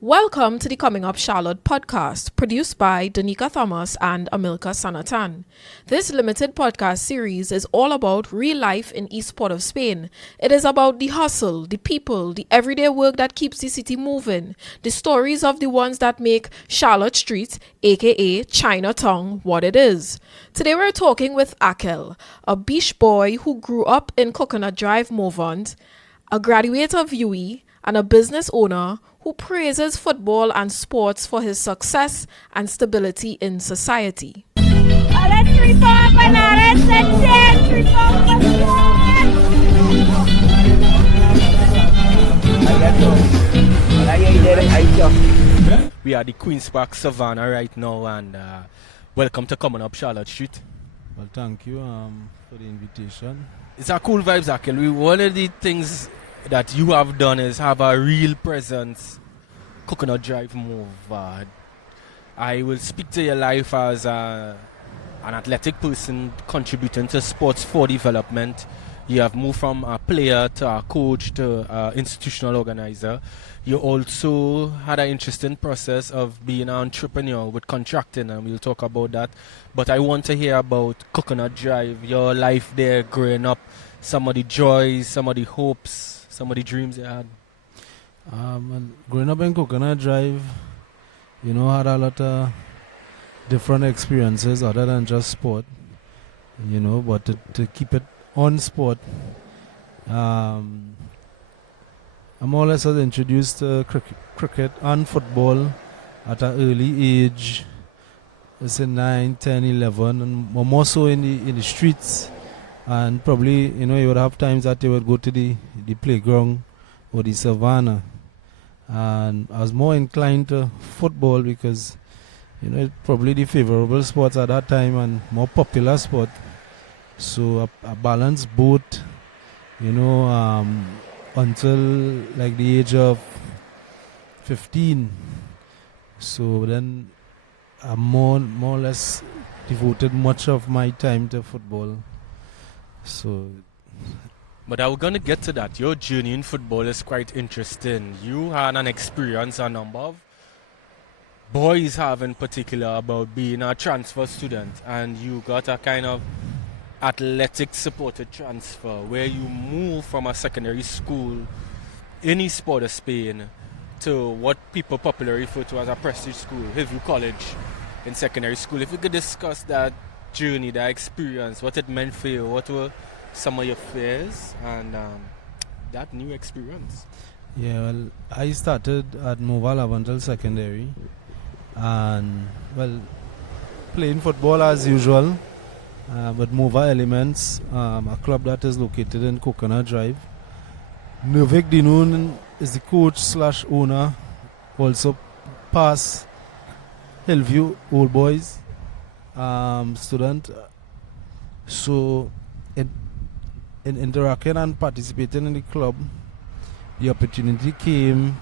Welcome to the Comin Up Charlotte podcast, produced by Deneka Thomas and amílcar Sanatan. This limited podcast series is all about real life in East Port of Spain. It is about the hustle, the people, the everyday work that keeps the city moving, the stories of the ones that make Charlotte Street, aka Chinatown, what it is. Today we're talking with Akel, a beach boy who grew up in Coconut Drive, Morvant, a graduate of UE, and a business owner who praises football and sports for his success and stability in society. Let's reform bananas and dance, reform We are the Queen's Park Savannah right now, and welcome to Comin Up Charlotte Street. Well, thank you for the invitation. It's a cool vibes, Akel. One of the things that you have done is have a real presence. Coconut Drive move. I will speak to your life as an athletic person contributing to sports for development. You have moved from a player to a coach to an institutional organizer. You also had an interesting process of being an entrepreneur with contracting, and we'll talk about that. But I want to hear about Coconut Drive, your life there growing up, some of the joys, some of the hopes, some of the dreams you had. Growing up in Coconut Drive, had a lot of different experiences other than just sport, but to keep it on sport, I more or less was introduced to cricket and football at an early age. It's in 9, 10, 11, and more so in the streets. And probably, you would have times that you would go to the playground or the Savannah. And I was more inclined to football because, probably the favorable sport at that time and more popular sport. So I balanced both, until like the age of 15. So then I more or less devoted much of my time to football. But I was going to get to that. Your journey in football is quite interesting. You had an experience a number of boys have in particular about being a transfer student, and you got a kind of athletic supported transfer where you move from a secondary school in East Port of Spain to what people popularly refer to as a prestige school, Hillview College in secondary school. If you could discuss that journey, that experience, what it meant for you, what were some of your fears and that new experience? Yeah, well, I started at Moval until secondary, and playing football as usual, with Mova Elements, a club that is located in Coconut Drive. Novik Dinoon is the coach / owner, also past Hillview Old Boys student. So in interacting and participating in the club, the opportunity came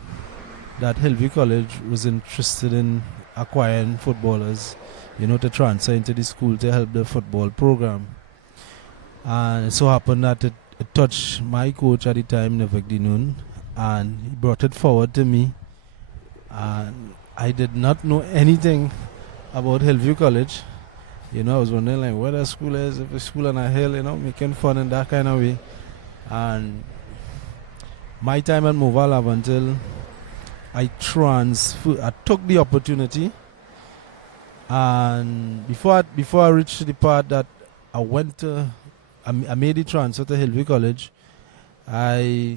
that Hillview College was interested in acquiring footballers, to transfer into the school to help the football program. And it so happened that it touched my coach at the time, Novik Dinoon, and he brought it forward to me. And I did not know anything about Hillview College. I was wondering where the school is, if the school on a hill, making fun in that kind of way. And my time at Moval until I took the opportunity. And before I reached the part that I made the transfer to Hillview College, I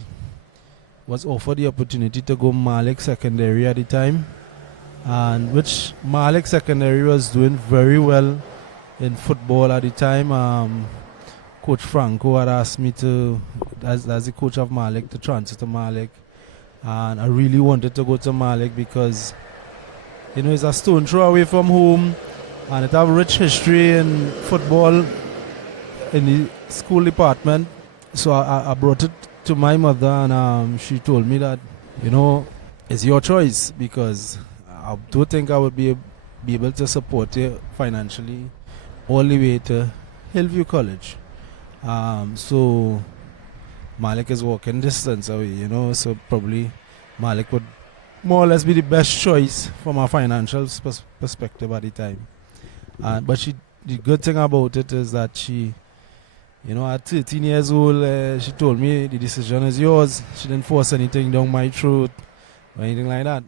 was offered the opportunity to go Malik Secondary at the time, and which Malik Secondary was doing very well in football at the time. Coach Franco had asked me to, as the coach of Malik, to transfer to Malik, and I really wanted to go to Malik because it's a stone throw away from home, and it have rich history in football in the school department. So I brought it to my mother, and she told me that it's your choice, because I don't think I would be able to support you financially all the way to Hillview College. So Malik is walking distance away, so probably Malik would more or less be the best choice from a financial perspective at the time. But the good thing about it is that she, at 13 years old, she told me the decision is yours. She didn't force anything down my throat or anything like that.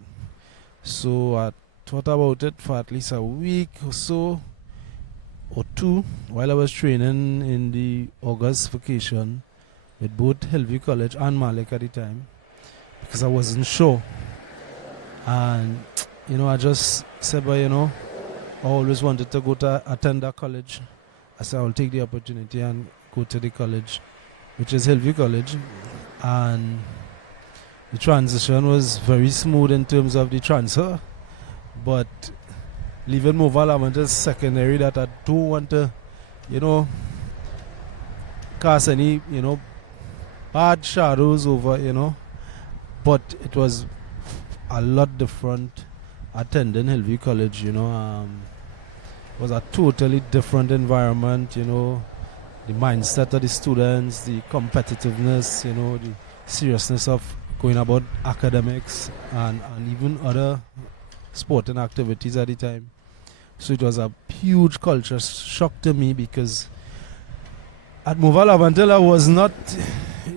So I thought about it for at least a week or so, or two, while I was training in the August vacation with both Hillview College and Malik at the time, because I wasn't sure. And, I just said, but, I always wanted to go to attend that college. I said, I'll take the opportunity and go to the college, which is Hillview College. And the transition was very smooth in terms of the transfer. But leaving Moval, I went to secondary that I don't want to, cast any, bad shadows over, But it was a lot different attending Hillview College, it was a totally different environment, the mindset of the students, the competitiveness, the seriousness of going about academics and even other sporting activities at the time. So it was a huge culture shock to me, because at Moval until I was not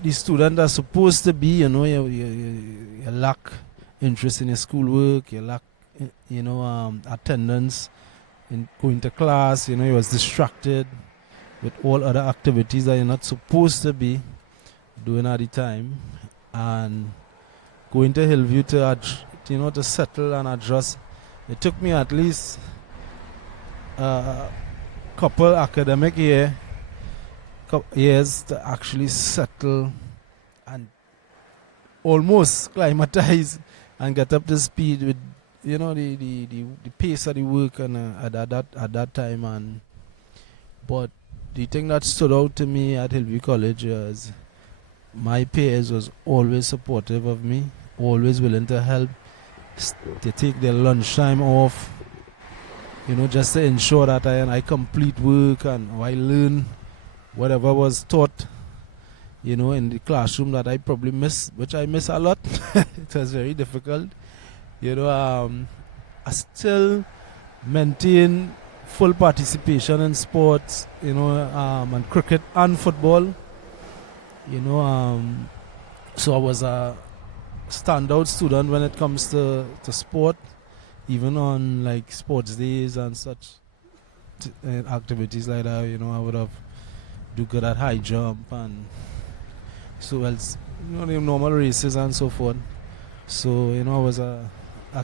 the student that's supposed to be, you lack interest in your schoolwork, you lack, attendance in going to class, you was distracted with all other activities that you're not supposed to be doing at the time. And going to Hillview to settle and adjust, it took me at least a couple academic years to actually settle and almost climatize and get up to speed with the pace of the work and at that time. But the thing that stood out to me at Hillview College was my peers was always supportive of me, always willing to help. They take their lunchtime off, just to ensure that I complete work and I learn whatever was taught, in the classroom that I probably miss, which I miss a lot. It was very difficult. I still maintain full participation in sports, and cricket and football. So I was a standout student when it comes to sport, even on like sports days and such activities like that. I would have do good at high jump and so else, the normal races and so forth. So I was a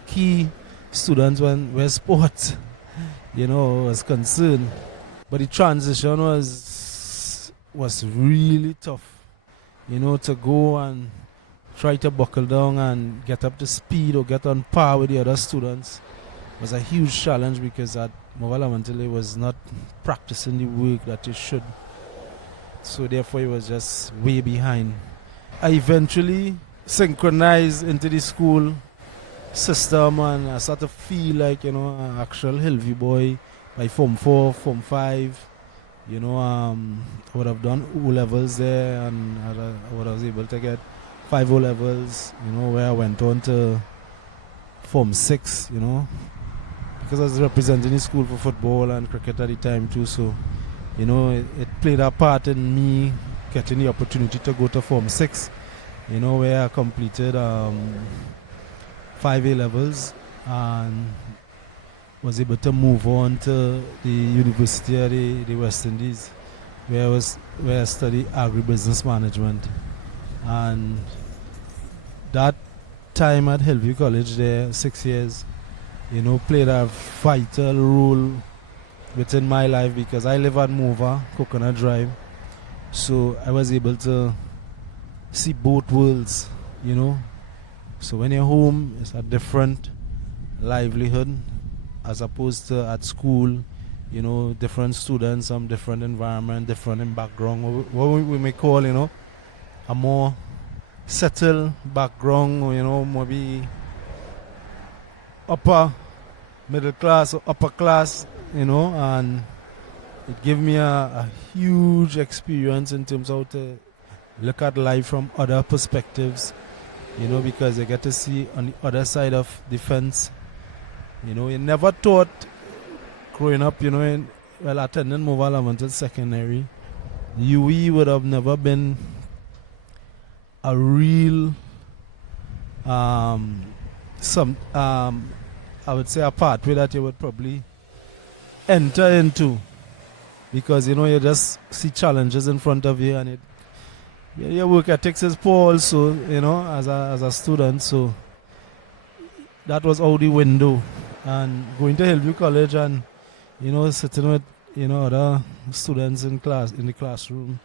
key student where sports was concerned. But the transition was really tough, to go and try to buckle down and get up to speed or get on par with the other students was a huge challenge, because at Movala Mantile was not practicing the work that you should. So therefore it was just way behind. I eventually synchronized into the school system and I started to feel like, an actual Hillview boy by Form 4, Form 5. I would have done O-levels there and I was able to get 5 O-levels, where I went on to Form 6, because I was representing the school for football and cricket at the time too. So, it played a part in me getting the opportunity to go to Form 6, where I completed 5 A-levels and was able to move on to the University of the West Indies, where I studied agribusiness management. And that time at Hillview College there, 6 years, played a vital role within my life, because I live at Mova, Coconut Drive. So I was able to see both worlds, So when you're home, it's a different livelihood as opposed to at school, different students, some different environment, different in background, what we may call, a more settled background, maybe upper middle class or upper class, and it gave me a huge experience in terms of how to look at life from other perspectives, because you get to see on the other side of the fence. You never thought growing up, attending Mobile until secondary, UE would have never been a real, I would say a pathway that you would probably enter into, because you just see challenges in front of you, and your work ethics is poor also, as a student. So that was out the window, and going to Hillview College and sitting with other students in the classroom,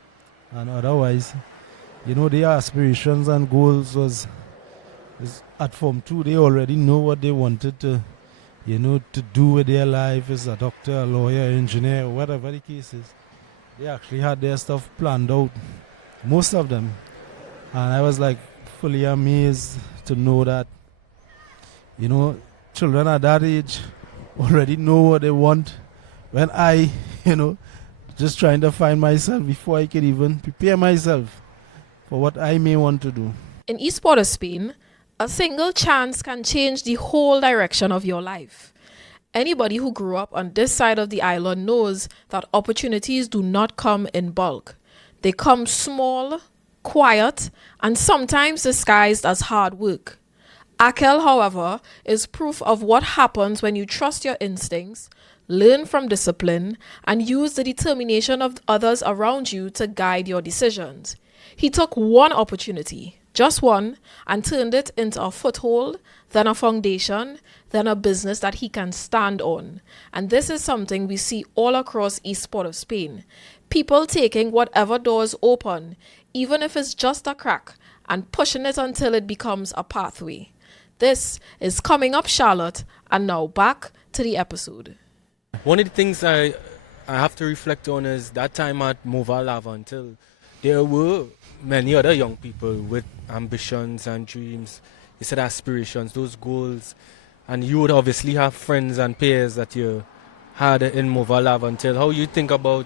and otherwise, their aspirations and goals is at Form 2. They already know what they wanted to do with their life, as a doctor, a lawyer, engineer, whatever the case is. They actually had their stuff planned out, most of them. And I was like fully amazed to know that, children at that age already know what they want, when I, just trying to find myself before I could even prepare myself for what I may want to do. In East Port of Spain, a single chance can change the whole direction of your life. Anybody who grew up on this side of the island knows that opportunities do not come in bulk. They come small, quiet, and sometimes disguised as hard work. Akel, however, is proof of what happens when you trust your instincts, learn from discipline, and use the determination of others around you to guide your decisions. He took one opportunity, just one, and turned it into a foothold, then a foundation, then a business that he can stand on. And this is something we see all across East Port of Spain. People taking whatever doors open, even if it's just a crack, and pushing it until it becomes a pathway. This is Comin Up Charlotte, and now back to the episode. One of the things I have to reflect on is that time at Mobile until there were many other young people with ambitions and dreams. You said aspirations, those goals, and you would obviously have friends and peers that you had in Mobile until. How you think about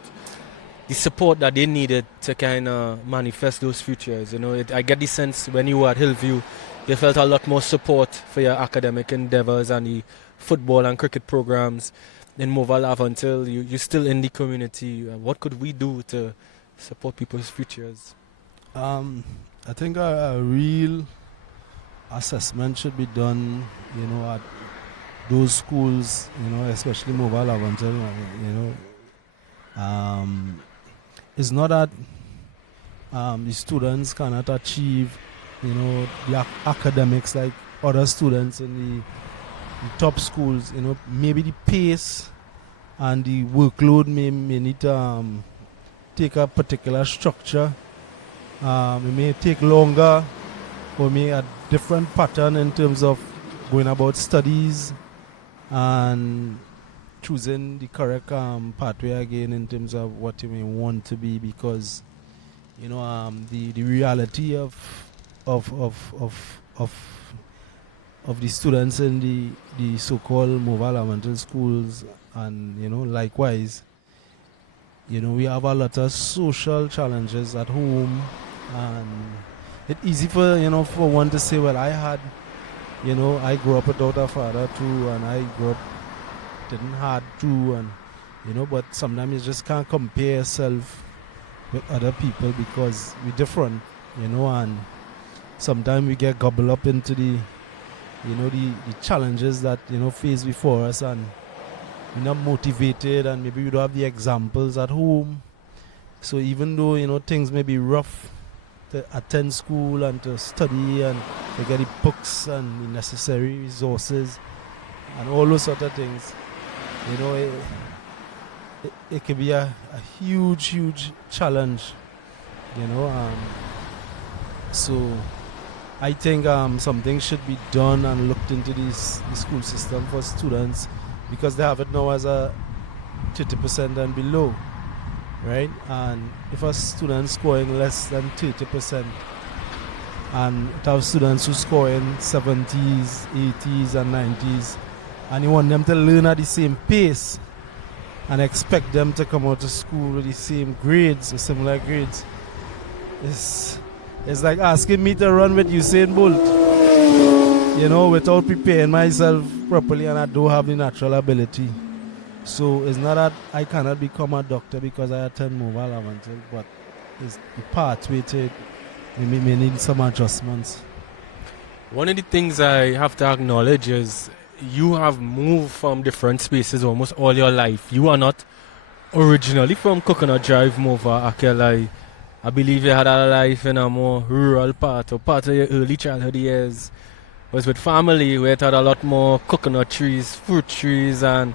the support that they needed to kind of manifest those futures? I get the sense when you were at Hillview, you felt a lot more support for your academic endeavors and the football and cricket programs. In Mobile until you're still in the community. What could we do to support people's futures? I think a real assessment should be done, at those schools, especially Mobile until, it's not that the students cannot achieve, the academics like other students in the top schools. Maybe the pace and the workload may need to take a particular structure. It may take longer, or may a different pattern in terms of going about studies and choosing the correct pathway again in terms of what you may want to be, because the reality of the students in the so-called mobile elementary schools, and likewise, we have a lot of social challenges at home, and it's easy for one to say, well, I grew up without a father too, and I grew up didn't have too, and but sometimes you just can't compare yourself with other people because we're different, and sometimes we get gobbled up into the challenges that face before us, and we're not motivated, and maybe we don't have the examples at home. So even though things may be rough to attend school and to study and to get the books and the necessary resources and all those sort of things, it can be a huge challenge, so I think something should be done and looked into the school system for students, because they have it now as a 30% and below, right? And if a student scoring less than 30%, and it have students who score in 70s, 80s and 90s, and you want them to learn at the same pace and expect them to come out of school with the same grades or similar grades, It's like asking me to run with Usain Bolt, without preparing myself properly, and I don't have the natural ability. So it's not that I cannot become a doctor because I attend mobile elemental, but it's the pathway to it. We may need some adjustments. One of the things I have to acknowledge is you have moved from different spaces almost all your life. You are not originally from Coconut Drive, Mova, Akel. I believe you had a life in a more rural part, or part of your early childhood years was with family where it had a lot more coconut trees, fruit trees, and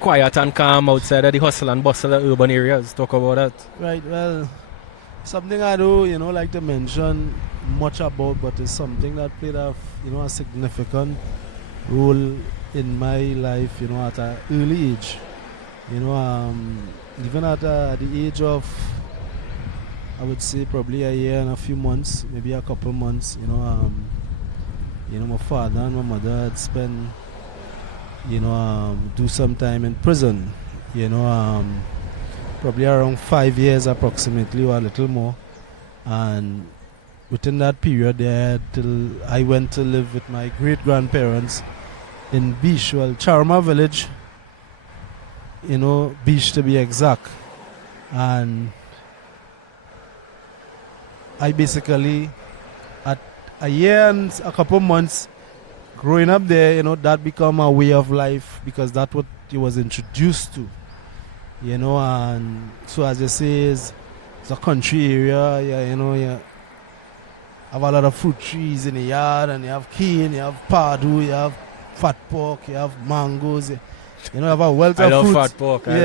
quiet and calm outside of the hustle and bustle of urban areas. Talk about that. Right, well, something I do, like to mention much about, but it's something that played a significant role in my life, at an early age. Even at the age of, I would say probably a year and a few months, maybe a couple months, my father and my mother had spent, do some time in prison, probably around 5 years approximately, or a little more. And within that period, I went to live with my great-grandparents in Bish, Charma village, Bish to be exact. And I basically, at a year and a couple months growing up there, that become a way of life because that's what you was introduced to, and so as you say, it's a country area, you have a lot of fruit trees in the yard, and you have cane, you have padu, you have fat pork, you have mangoes, you have a wealth of fruits. I love fat pork, man.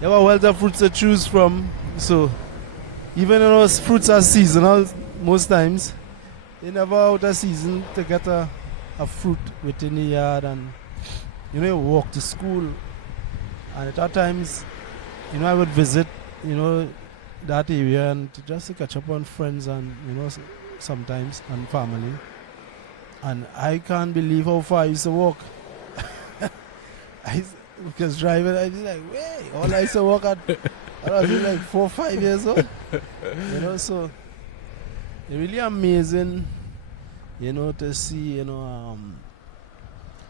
You have a wealth of fruits to choose from, so even though fruits are seasonal most times, they never out of season to get a fruit within the yard, and you walk to school, and at times I would visit that area and just to catch up on friends and sometimes and family, and I can't believe how far I used to walk. Because driving, I was like, wait, all I used to walk at I was like 4 or 5 years old, so it's really amazing, to see,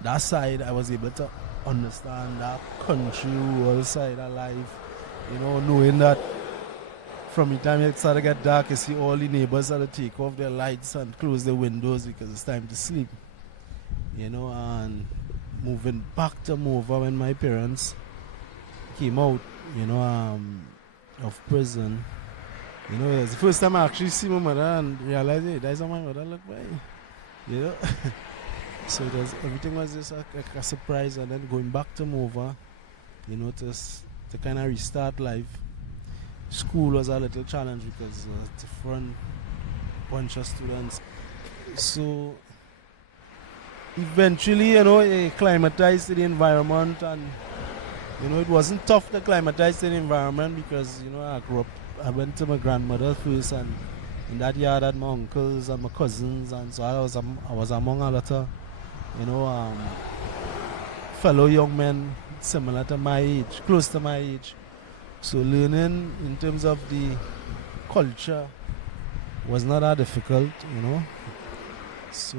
that side. I was able to understand that country, rural side of life, knowing that from the time it started to get dark, you see all the neighbors had to take off their lights and close the windows because it's time to sleep, and moving back to Mova when my parents came out, of prison. It was the first time I actually see my mother and realized, hey, that's how my mother looked like. So everything was just a surprise, and then going back to Mova, to kind of restart life. School was a little challenge because different bunch of students. So eventually, acclimatized to the environment, and it wasn't tough to acclimatize to the environment because I went to my grandmother first, and in that yard I had my uncles and my cousins, and so I was among a lot of fellow young men similar to my age, close to my age. So learning in terms of the culture was not that difficult, So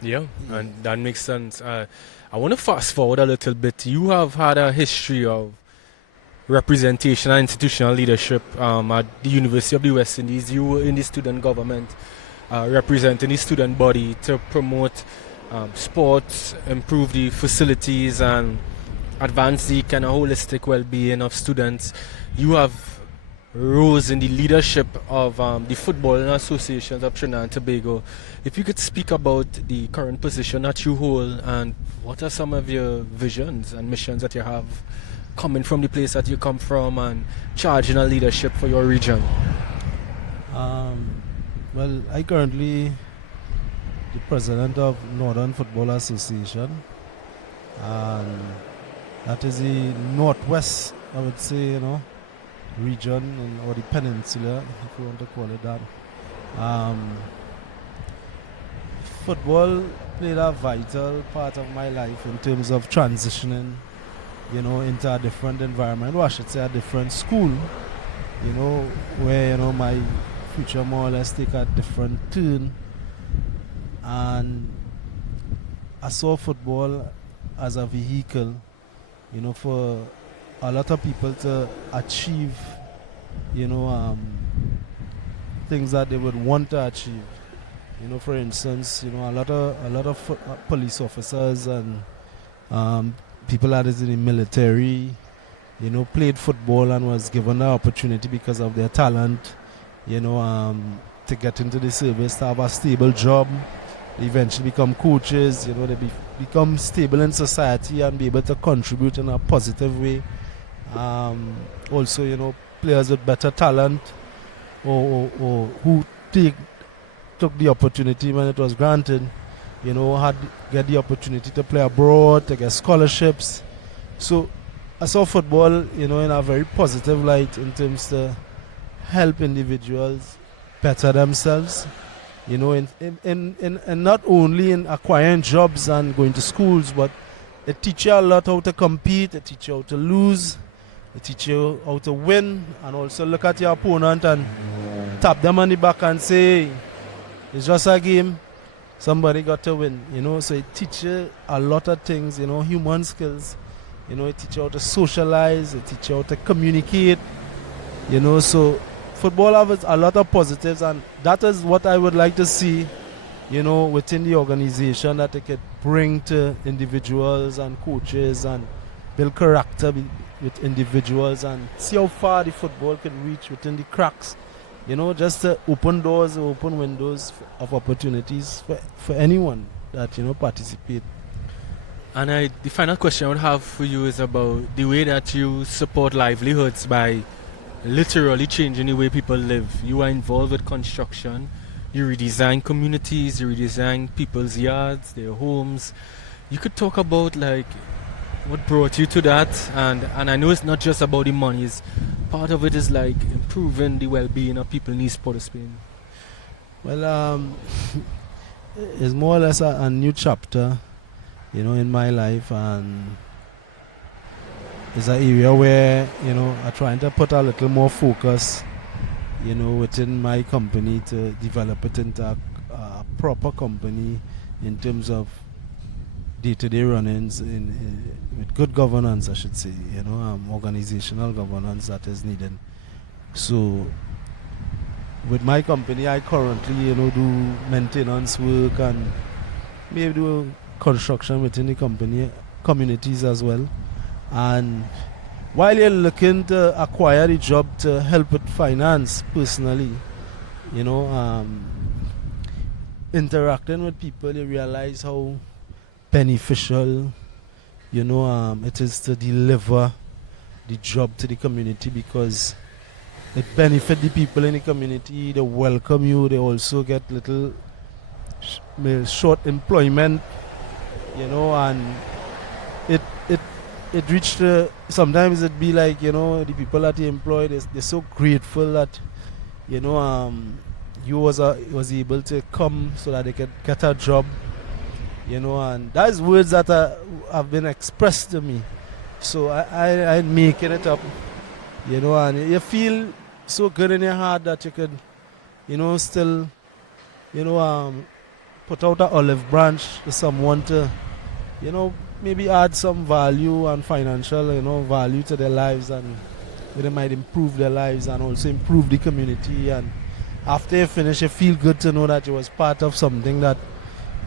yeah, and that makes sense. I want to fast forward a little bit. You have had a history of representation and institutional leadership at the University of the West Indies. You were in the student government, representing the student body to promote sports, improve the facilities, and advance the kind of holistic well-being of students. You have rose in the leadership of the football associations of Trinidad and Tobago. If you could speak about the current position that you hold, and what are some of your visions and missions that you have coming from the place that you come from and charging a leadership for your region? Well, I currently the president of Northern Football Association, and that is the northwest, I would say, region, or the peninsula, if you want to call it that. Football played a vital part of my life in terms of transitioning, into a different environment, or I should say a different school, where, my future more or less take a different turn. And I saw football as a vehicle, for a lot of people to achieve, things that they would want to achieve. For instance, a lot of police officers and people that is in the military, played football and was given the opportunity because of their talent, to get into the service, to have a stable job. They eventually become coaches, they become stable in society and be able to contribute in a positive way. Also, players with better talent or who took the opportunity when it was granted, get the opportunity to play abroad, to get scholarships. So I saw football, in a very positive light in terms to help individuals better themselves, and not only in acquiring jobs and going to schools, but it teaches you a lot how to compete, it teaches you how to lose, it teaches you how to win, and also look at your opponent and tap them on the back and say, it's just a game, somebody got to win, so it teaches you a lot of things, human skills, it teaches you how to socialize, it teaches you how to communicate, so football has a lot of positives, and that is what I would like to see, within the organization, that they could bring to individuals and coaches and build character with individuals and see how far the football can reach within the cracks. Just to open doors, open windows of opportunities for anyone that, participate. And the final question I would have for you is about the way that you support livelihoods by literally changing the way people live. You are involved with construction, you redesign communities, you redesign people's yards, their homes. You could talk about what brought you to that, and I know it's not just about the money, part of it is improving the well-being of people in East Port of Spain. Well, it's more or less a new chapter, in my life, and it's an area where, I'm trying to put a little more focus, within my company to develop it into a proper company in terms of day-to-day runnings with good governance, I should say, organizational governance that is needed. So with my company, I currently, do maintenance work and maybe do construction within the company, communities as well. And while you're looking to acquire a job to help with finance personally, interacting with people, you realize how beneficial, it is to deliver the job to the community, because it benefits the people in the community. They welcome you. They also get little short employment, and it reached sometimes it be like, the people that you employ, they're so grateful that, you was able to come so that they could get a job. And that's words that have been expressed to me. So I'm making it up, and you feel so good in your heart that you could, still, put out an olive branch to someone to, maybe add some value and financial, value to their lives, and they might improve their lives and also improve the community. And after you finish, you feel good to know that you was part of something that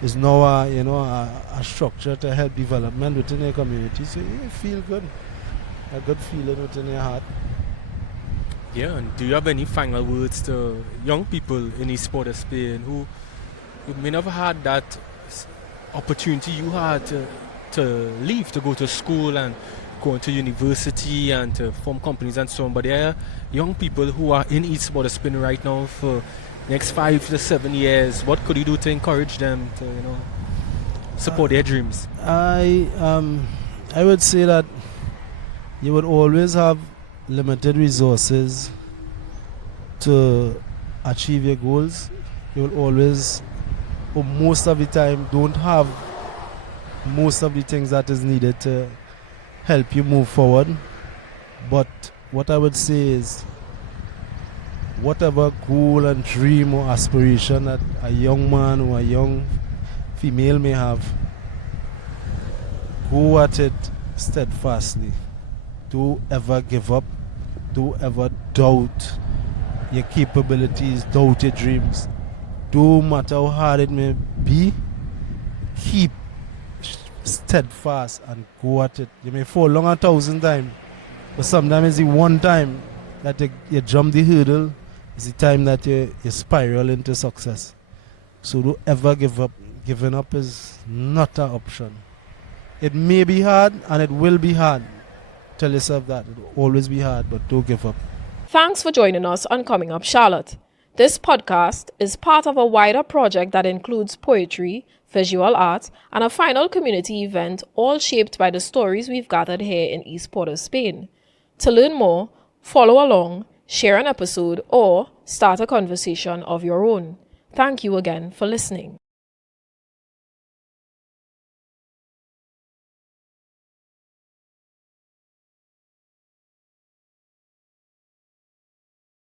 is now a structure to help development within your community. So you feel good, a good feeling within your heart. Yeah, and do you have any final words to young people in East Port of Spain who may never had that opportunity you had to leave, to go to school and go into university and to form companies and so on, but there are young people who are in East Port of Spain right now for next 5 to 7 years? What could you do to encourage them to, support their dreams? I would say that you would always have limited resources to achieve your goals. You will always, or most of the time, don't have most of the things that is needed to help you move forward. But what I would say is, whatever goal and dream or aspiration that a young man or a young female may have, go at it steadfastly. Don't ever give up. Don't ever doubt your capabilities, doubt your dreams. No matter how hard it may be, keep steadfast and go at it. You may fall long 1,000 times, but sometimes it's the one time that you jump the hurdle, is the time that you spiral into success. So don't ever give up. Giving up is not an option. It may be hard and it will be hard. Tell yourself that. It will always be hard, but don't give up. Thanks for joining us on Comin Up Charlotte. This podcast is part of a wider project that includes poetry, visual art, and a final community event, all shaped by the stories we've gathered here in East Port of Spain. To learn more, follow along, share an episode, or start a conversation of your own. Thank you again for listening.